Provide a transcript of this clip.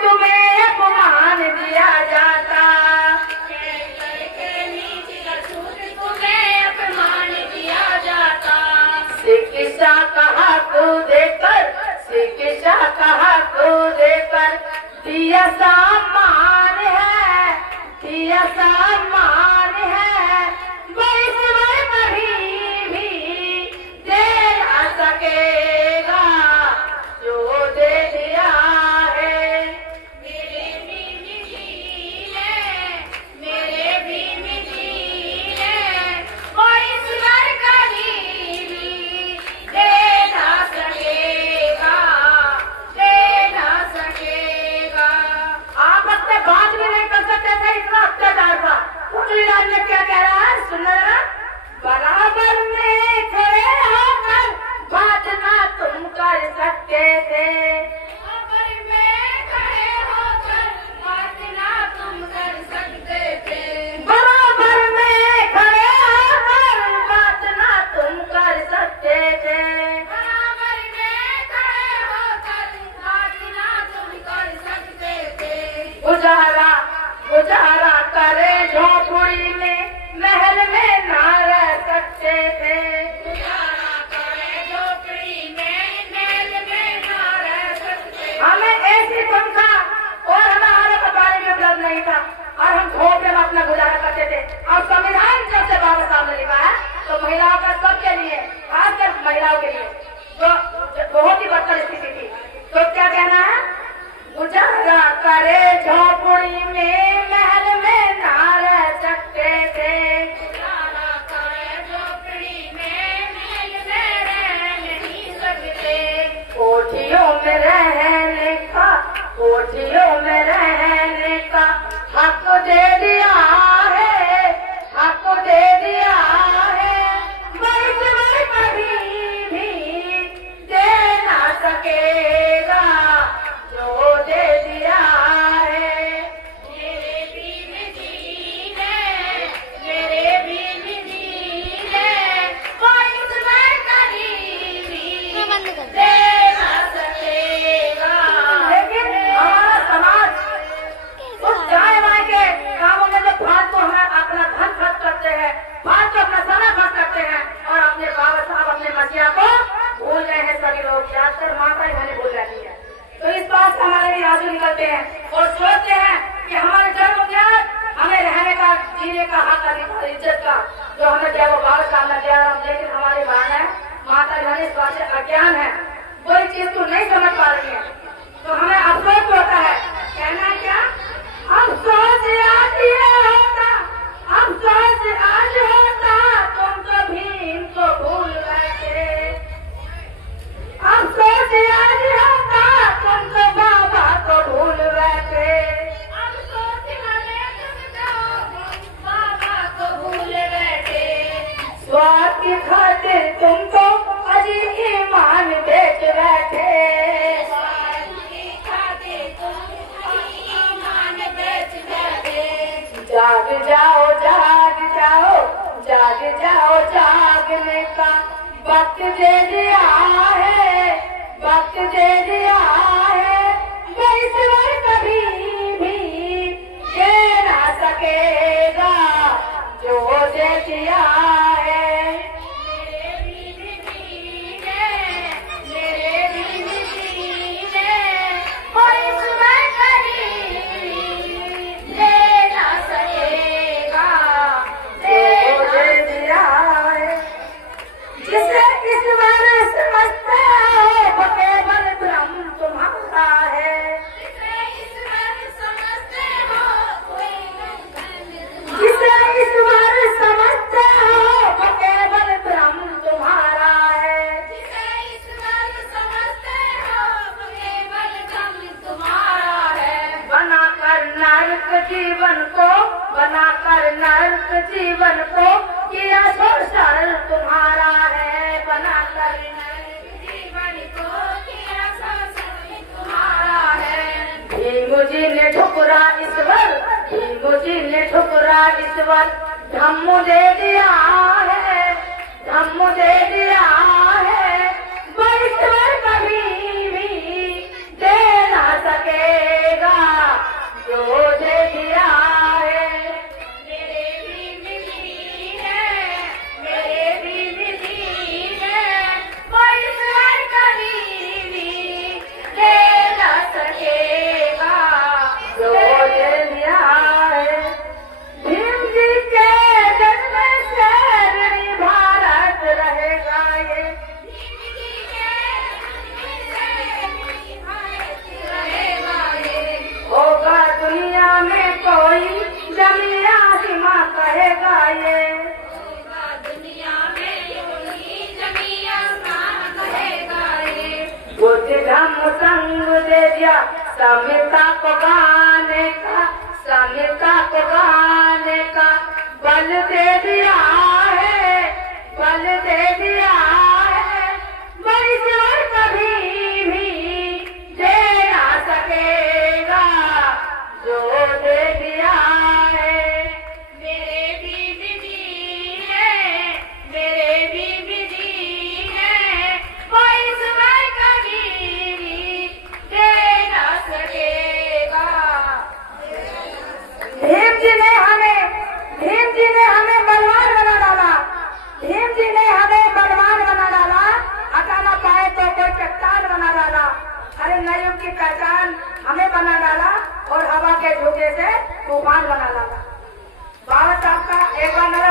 तुम्हें अपमान दिया जाता, तुम्हें अपमान दिया जाता। शिक्षा का हक देकर, शिक्षा का हक देकर दिया सम्मान है, दिया सम्मान है। ईश्वर कभी भी दे ना सकेगा जो दे दिया है। मेरे भी मिली है, मेरे भी मिली है, वो ईश्वर कभी भी दे ना सकेगा, दे ना सकेगा। आप अपने बात भी नहीं कर सकते थे, इतना अत्याचार था। तुलसीदास ने क्या कह रहा है सुनना जरा। बराबर में खड़े होकर बात ना तुम कर सकते थे, बराबर में खड़े होकर बात ना तुम कर सकते थे। बराबर में खड़े होकर बात ना तुम कर सकते थे। बराबर में खड़े होकर बात ना तुम कर सकते थे। गुजारा गुजारा करे झोपड़ी में, महल में ना रह सकते थे। गुजारा करे झोपड़ी में, महल में ना रह सकते। हमें ऐसी पंखा और हमारे कपाल में उपलब्ध नहीं था और हम झोपड़े में अपना गुजारा करते थे। और संविधान जब से बाबा साहब ने लिखा है तो महिलाओं का सबके लिए, खासकर महिलाओं के लिए तो बहुत ही बदतर स्थिति थी। तो क्या कहना है? गुजारा करे झोपड़ी में, महल में ना रह सकते थे। गुजारा करे झोपड़ी में, महल में रह नहीं सकते। कोठियों में रहने का, कोठियों में रहने का हक दे दिया है, हक दे दिया है। ईश्वर कभी भी दे ना सकेगा जो दे दिया है। मेरे भी मिली है, मेरे भी मिली है, वो ईश्वर कभी भी दे ना सकेगा। लेकिन हमारा समाज उस गाय वाय के कामों में जो फालतू हमें अपना धन खर्च करते हैं, फालतू अपना समय खर्च करते हैं और अपने बाबा साहब अपने मसीहा को भूल गए हैं। सभी लोग ज्यादातर माता ही भूल जाती है। तो इस बात से हमारे भी आंसू निकलते हैं और सोचते हैं कि हमारे जन्म के हमें रहने का, जीने का हक, अधिकार, इज्जत का जो हमें दिया वो बाबा साहब ने दिया। लेकिन हमारी बहनें माता रानी इस बात से अज्ञान है, कोई चीज को नहीं समझ पा रही है। तो हमें अफसोस होता है। कहना है क्या? अफसोस आज ये होता, अफसोस आज होता तुम तो भीम को भूल बैठे। अफसोस आज होता तुम तो बाबा को भूल बैठे। अब सोच वाले तुम तो बाबा को भूल बैठे। स्वार्थ की खातिर तुम तो अजी ईमान बेच बैठे। स्वार्थ की खातिर तुम ईमान बेच बैठे। जाग जाओ, जाग जाओ, जाग जाओ, जागने का वक्त दे दिया है, वक्त दे दिया है। ईश्वर कभी भी दे ना सकेगा जो दे दिया है। मेरे भी मिली है, मेरे भी मिली है, वो ईश्वर कभी दे ना सकेगा, दे जो ना दे दिया है। जिसे ईश्वर समझते हो वो केवल ब्रह्म तुम्हारा है। जिसे ईश्वर समझते हो कोई नहीं। जिसे ईश्वर समझते हो वो केवल ब्रह्म तुम्हारा है। जिसे ईश्वर समझते हो वो केवल ब्रह्म तुम्हारा है। बनाकर नरक जीवन को, बनाकर नरक जीवन को किया संसार तुम्हारा है। बनाकर जीवन को किया संसार तुम्हारा है। भीम जी ने ठुकरा ईश्वर, भीम जी ने ठुकरा ईश्वर, धम्म दे दिया है, धम्म दे दिया है। वो ईश्वर कभी भी दे ना सकेगा। मीरा सीमा कहेगा ये। होगा दुनिया में यूं ही जमी आसमान कहेगा ये। बुद्धि धम्म संग दे दिया समता को गाने का, समता को गाने का बल दे दिया है, बल दे दिया है। बड़ी जोर कभी भी दे ना सकेगा जो दे दिया है। मेरे भी विधि है, मेरे भी विधि है, कोई समय कभी भी दे न सकेगा। भीम जी ने हमें बलवान बना डाला, भीम जी ने हमें बलवान बना डाला, हटा ना पाए तो कोई चट्टान बना डाला। अरे नए युग की पहचान हमें बना डाला और हवा के झोंके से तूफान बना डाला। बाबा साहब का एक बार मेरा